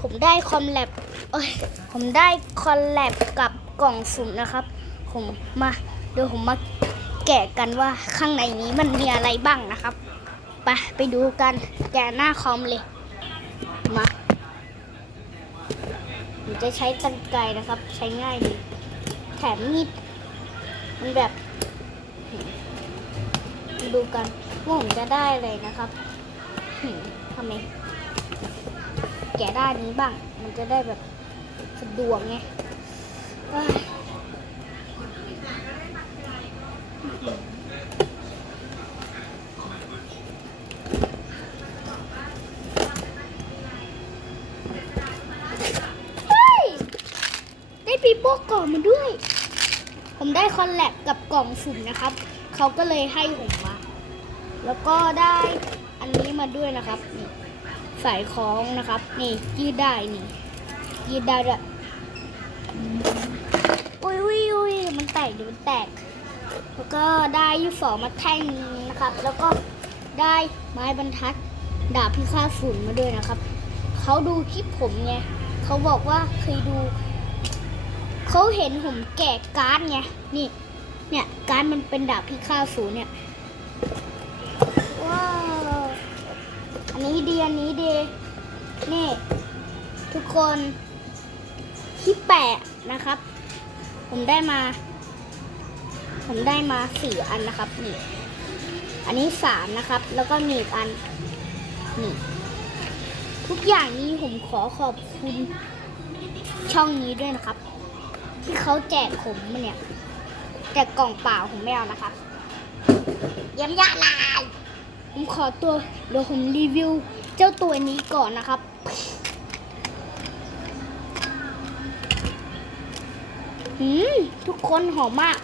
ผมได้คอลแลบเอ้ยผมได้คอลแลบกับกล่องสุ่มนะครับ ผมมาเดี๋ยวผมมาแกะกันว่าข้างในนี้มันมีอะไรบ้างนะครับไปไปดูกันแกะหน้าคอมเลยมาผมจะใช้ตันไกรนะครับ ใช้ง่ายดีแถมมีดมันแบบดูกันว่าผมจะได้อะไรนะครับทำไม แกะด้านนี้บ้าง มันจะได้แบบสะดวกไงได้ปีโป้กล่องมาด้วย ผมได้คอนแลบกับกล่องสุ่มนะครับ เขาก็เลยให้ผมมา แล้วก็ได้อันนี้มาด้วยนะครับนี่ สายคล้องนะครับ นี่ยืดได้นี่ยืดได้ด้วยอุ้ยอุ้ยอุ้ยมันแตกเดี๋ยวมันแตก แล้วก็ได้ยี่สองมาแท่งนะครับ แล้วก็ได้ไม้บรรทัดดาบพิฆาตฝุ่นมาด้วยนะครับเขาดูคลิปผมไงเขาบอกว่าเคยดูเขาเห็นผมแกะการ์ดไงนี่เนี่ยการ์ดมันเป็นดาบพิฆาตศูนย์เนี่ย คนที่แปะนะครับ ผมได้มา ผมได้มาสี่อันนะครับนี่อันนี้สามนะครับ แล้วก็มีอีกอันนี่ทุกอย่างนี้ผมขอขอบคุณช่องนี้ด้วยนะครับ ที่เขาแจกผมมาเนี่ยแต่กล่องเปล่าผมไม่เอานะครับเยี่ยมยาลยผมขอตัวเดี๋ยวผมรีวิว เจ้าตัวนี้ก่อนนะครับ หืมทุกคนหอมมาก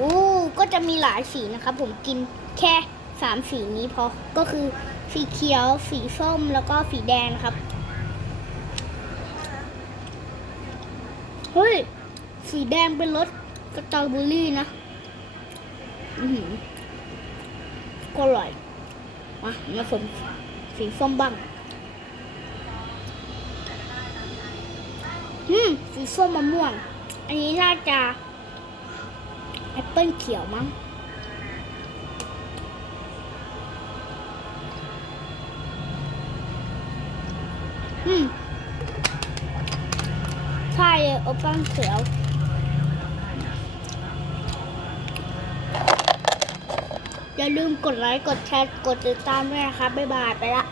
อู้ก็จะมีหลายสีนะครับผมกินแค่สามสีนี้พอก็คือสีเขียว สีส้มแล้วก็สีแดงนะครับเฮ้ยสีแดงเป็นรสสตรอเบอรี่นะอือหือก็อร่อยมามาสมสีส้มบ้าง อืมสีส้มมะม่วง อันนี้น่าจะแอปเปิ้ลเขียวมั้งอืมใช่เลยแอปเปิ้ลเขียวอย่าลืมกดไลค์ กดแชร์ กดติดตามด้วยนะครับ บ๊ายบายไปละ